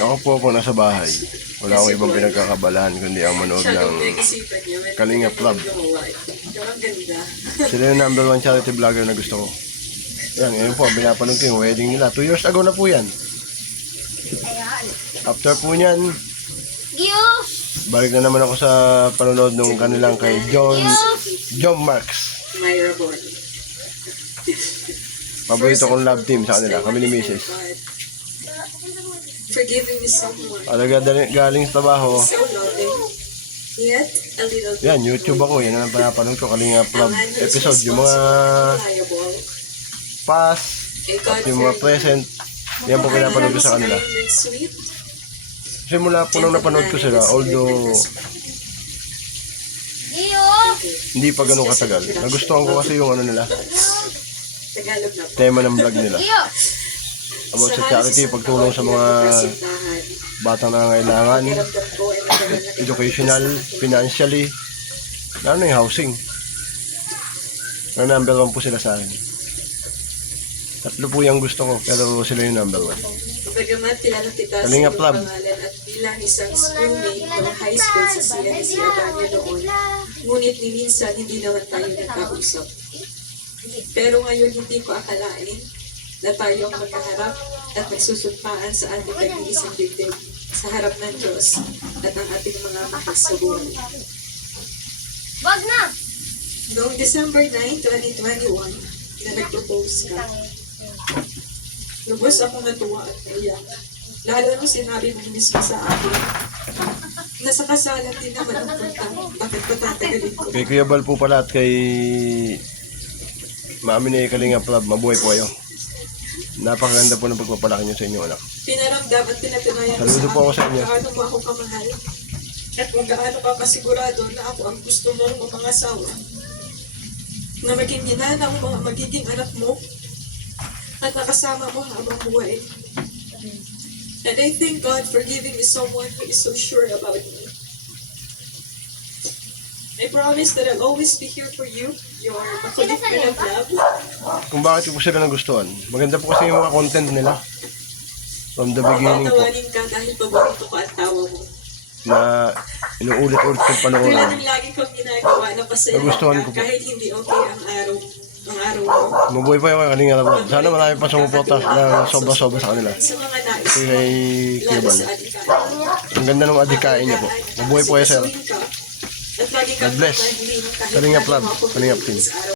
Ako po nasa bahay. Wala akong ibang pinagkakabalahan kundi ang manood ng Kalingap Club. Sila yung number 1 charity vlogger na gusto ko. Yan, ngayon po, binapanood ko yung wedding nila. 2 years ago na po yan. After po niyan, balik na naman ako sa panonood ng kanilang kay John Marks. Paborito kong love team sa kanila, kami ni Mrs. Alaga galing sa trabaho. Yan, YouTube ako. Yan ang pinapanood ko, Kalingap Club episode. Yung mga past at yung mga present, yan po pinapanood ko sa kanila. Simula po nung napanood ko sila, although hindi pa ganun katagal. Nagustuhan ko kasi yung ano nila, tema ng vlog nila. About sa charity, pagtulong sa mga batang nangangailangan, educational, financially, lalo yung housing. Number 1 po sila sa akin. 3 po yung gusto ko, pero sila yung number 1. Kalingap Club. At bilang isang schoolmate ng high school sa Silang Siaganya noon, ngunit ni minsan hindi naman tayo nagkausap. Pero ngayon hindi ko akalain na tayo ang magkaharap at magsusumpaan sa ating pag-iisang dibdib sa harap ng Diyos at ang ating mga mahal sa buhay. Wag na! Noong December 9, 2021, na nag-propose ka, lubos ako natuwa at naiyak. Lalo nung sinabi mo mismo sa akin, nasa kasalan din naman ang punta, bakit patatagalin ko? Kay Kuya Bal po pala at kay Mami ni Kalingap Club, mabuhay po kayo. Napakaganda po ng pagpapalaki niyo sa inyong anak. Pinaramdam at pinatunayan mo Saludo po ako sa inyo. kung gaano mo ako kamahal at kung gaano ka kasigurado na ako ang gusto mong mga asawa, na maging ginana ang mga magiging anak mo at nakasama mo habang buhay. And I thank God for giving me someone who is so sure about me. I promise that I'll always be here for you, your makulit friend of love. Kung bakit ko po sila nagustuhan. Maganda po kasi yung mga content nila. From the beginning po. Papatawanin ka dahil paborito ko ang tawa mo. Na inuulit-ulit kong Tulad panoorin. ng lagi kong ginagawa na pasaya Nagustuhan ka ko po. kahit hindi okay ang araw mo. Mabuhay po kayo Kalingap Club. Sana marami pa sumuporta na sobra-sobra sa kanila. Sa mga nais Kasi kay Kuya lalo Bal. sa adikain. Ang ganda ng adikain niya po. Mabuhay po kayo sir. At lagi kang God bless. matahimik kahit Kalingap Club. ano ako Kalingap Team. sa araw.